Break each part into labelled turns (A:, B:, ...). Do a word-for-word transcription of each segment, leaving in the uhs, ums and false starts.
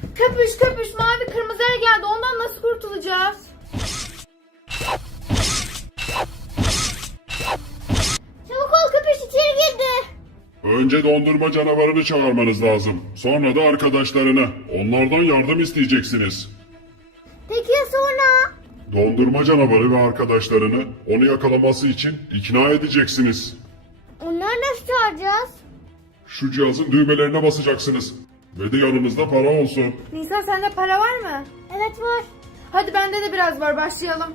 A: Köpüş köpüş mavi kırmızı el geldi. Ondan nasıl kurtulacağız?
B: Çabuk ol, köpüş içeri girdi.
C: Önce dondurma canavarını çağırmanız lazım. Sonra da arkadaşlarını. Onlardan yardım isteyeceksiniz.
B: Peki ya sonra?
C: Dondurma canavarı ve arkadaşlarını onu yakalaması için ikna edeceksiniz.
B: Onları nasıl çağıracağız?
C: Şu cihazın düğmelerine basacaksınız. Ve de yanınızda para olsun.
A: Nisa sende para var mı?
B: Evet var.
A: Hadi bende de biraz var, başlayalım.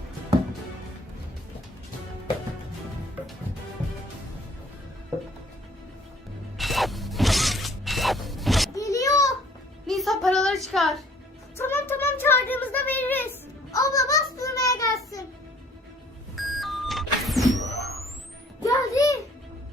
B: Geliyor.
A: Nisa paraları çıkar.
B: Tamam tamam, çağırdığımızda veririz. Abla bas durmaya gelsin. Geldi.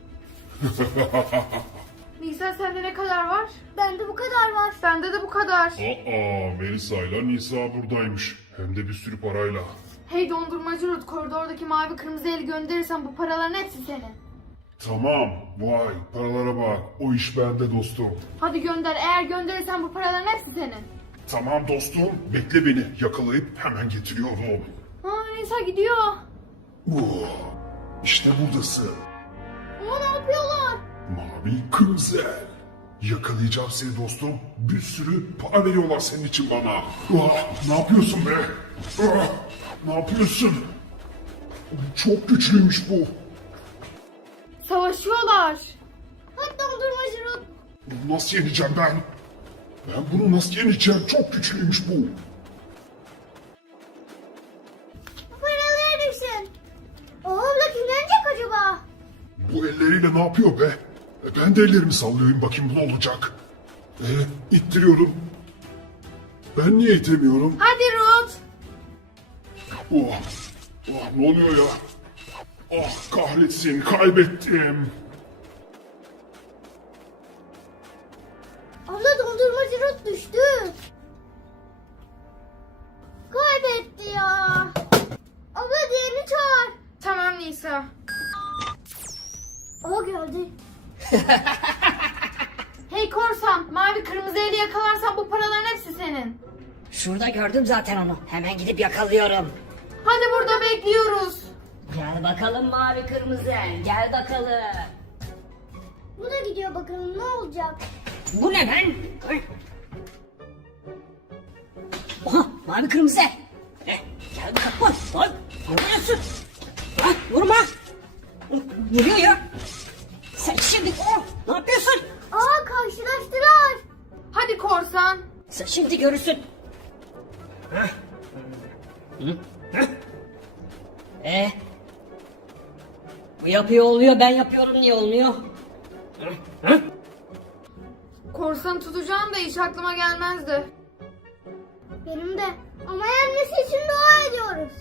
A: Nisa sende ne kadar var?
B: Bende bu kadar var.
A: Bende de bu kadar.
C: Aa, Melisa ile Nisa buradaymış. Hem de bir sürü parayla.
A: Hey dondurmacı Ruth, koridordaki mavi kırmızı eli gönderirsen bu paraların hepsi senin.
C: Tamam, vay paralara bak. O iş bende dostum.
A: Hadi gönder, eğer gönderirsen bu paraların hepsi senin.
C: Tamam dostum, bekle beni. Yakalayıp hemen getiriyorum.
A: Aa Nisa gidiyor.
C: Oh, işte buradasın.
B: Ama ne yapıyorlar?
C: Mavi kırmızı el. Yakalayacağım seni dostum. Bir sürü para veriyorlar senin için bana. Ah, ne yapıyorsun be? Ah, ne yapıyorsun? Çok güçlüymüş bu.
A: Savaşıyorlar.
B: Hadi dondurmacı Ruth.
C: Bunu nasıl yeneceğim ben? Ben bunu nasıl yeneceğim? Çok güçlüymüş bu.
B: Bu paraları düşün. O abla kimlenecek acaba?
C: Bu elleriyle ne yapıyor be? E, ben de ellerimi sallıyorum, bakayım bu ne olacak? E, ittiriyorum. Ben niye itemiyorum?
A: Hadi Ruth.
C: Oh, oh, ne oluyor ya? Ah kahretsin, kaybettim.
B: Abla dondurmacı Ruth düştü. Kaybetti ya. Abla diğerini çağır.
A: Tamam Nisa.
B: O geldi.
A: Hey korsan, mavi kırmızı eli yakalarsan bu paraların hepsi senin.
D: Şurada gördüm zaten onu. Hemen gidip yakalıyorum.
A: Hadi burada bekliyoruz.
D: Gel bakalım mavi kırmızı. Gel bakalım.
B: Bu da gidiyor, bakalım ne olacak.
D: Bu ne lan? Ay. Oha mavi kırmızı. Eh, gel bakalım. Oy, oy. Ne vuruyorsun? Ha, vurma. Vuruyor ya. Sen şimdi oh, ne yapıyorsun?
B: Aa, karşılaştılar.
A: Hadi korsan.
D: Sen şimdi görürsün. Hah. Hı? Hah. Eh. Bu yapıyor oluyor, ben yapıyorum niye olmuyor? Hı? Hı?
A: Korsanı tutacağım da hiç aklıma gelmezdi.
B: Benim de. Ama yenmesi için dua ediyoruz.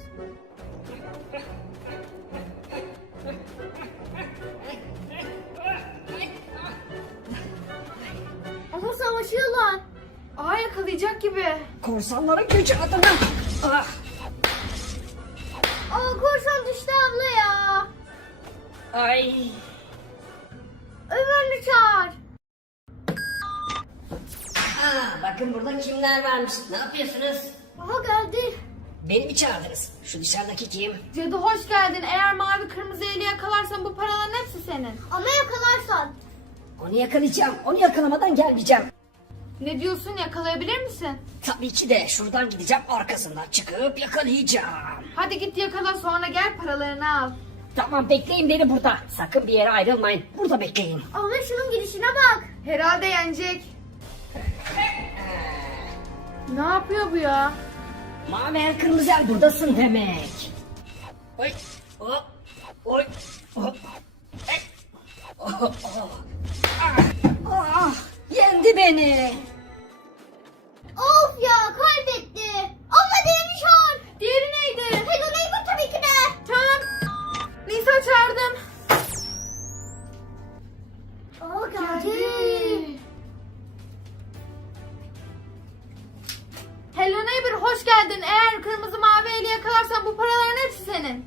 B: Ama savaşıyorlar.
A: Aa yakalayacak gibi.
D: Korsanların gücü adına. Ah.
B: Aa, korsan düştü abla ya.
D: Ay.
B: Ömer'i çağır.
D: Aa, bakın burada kimler varmış. Ne yapıyorsunuz?
B: Aha geldi.
D: Beni mi çağırdınız? Şu dışarıdaki kim?
A: Cadı hoş geldin. Eğer mavi kırmızı eli yakalarsan bu paraların hepsi senin.
B: Ama yakalarsan.
D: Onu yakalayacağım. Onu yakalamadan gelmeyeceğim.
A: Ne diyorsun, yakalayabilir misin?
D: Tabii ki de şuradan gideceğim, arkasından çıkıp yakalayacağım.
A: Hadi git yakala, sonra gel paralarını al.
D: Tamam, bekleyin beni burada. Sakın bir yere ayrılmayın. Burada bekleyin.
B: Abla şunun gidişine bak.
A: Herhalde yenecek. Ne yapıyor bu ya?
D: Mavi el kırmızı el, buradasın demek. Oy. Oh. Oy. Oh. Ey. Oh, oh. Ah. Ah. Yendi beni.
B: Of ya, kaybetti. Abla diğerini çağır.
A: Diğeri neydi?
B: Hello Neighbor tabii ki de.
A: Tamam. Nisa çağırdım.
B: Aa, geldi.
A: Hello neighbor, hoş geldin. Eğer kırmızı mavi eli yakalarsan bu paraların hepsi senin.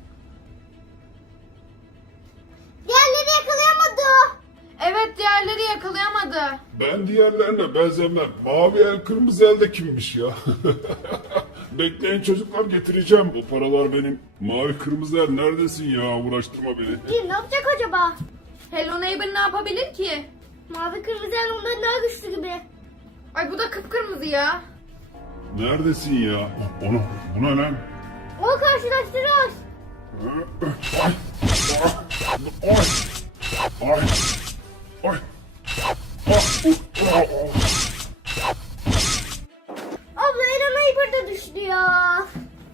B: Diğerleri yakalayamadı.
A: Evet, diğerleri yakalayamadı.
C: Ben diğerlerine benzemem. Mavi el kırmızı el de kimmiş ya? Bekleyin çocuklar, getireceğim. Bu paralar benim. Mavi kırmızı el neredesin ya? Uğraştırma beni.
B: Bir ne yapacak acaba?
A: Hello Neighbor ne yapabilir ki?
B: Mavi kırmızı el ondan daha güçlü gibi.
A: Ay bu da kıpkırmızı ya.
C: Neredesin ya? Onu, bu ne lan?
B: Onu karşılaştırıyoruz.
C: Ay! Ay! Ay! Ay! Ay!
B: Abla Ela Neighbor da düştü ya.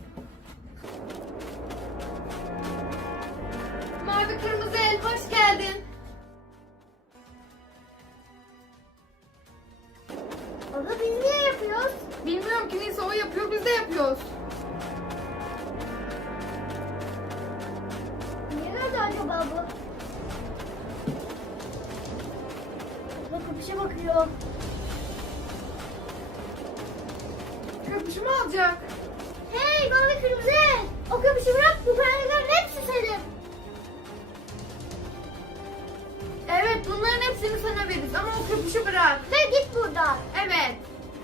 A: Mavi kırmızı el hoş geldin.
B: Abla biz niye yapıyoruz?
A: Bilmiyorum ki neyse o yapıyor biz de yapıyoruz.
B: Niye nerede acaba bu? Abla kapışa bakıyor.
A: Köpüşümü alacak.
B: Hey mavi kırmızı el. O kapışı bırak, bu paraların hepsi senin.
A: Evet bunların hepsini sana veririz ama o köpüşü bırak.
B: Ve git buradan.
A: Evet.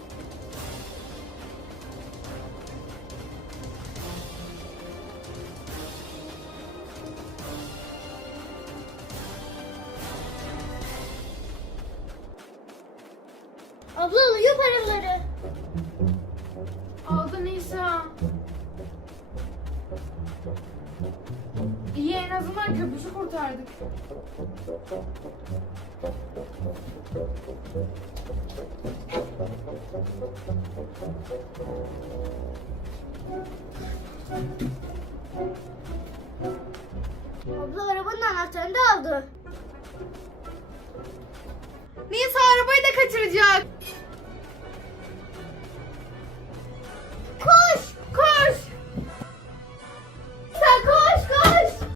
B: Abla alıyor paraları.
A: Aldı Nisa. İyi en azından köpüşü kurtardık.
B: Abla arabanın anahtarını da aldı.
A: Nisa arabayı da kaçıracak.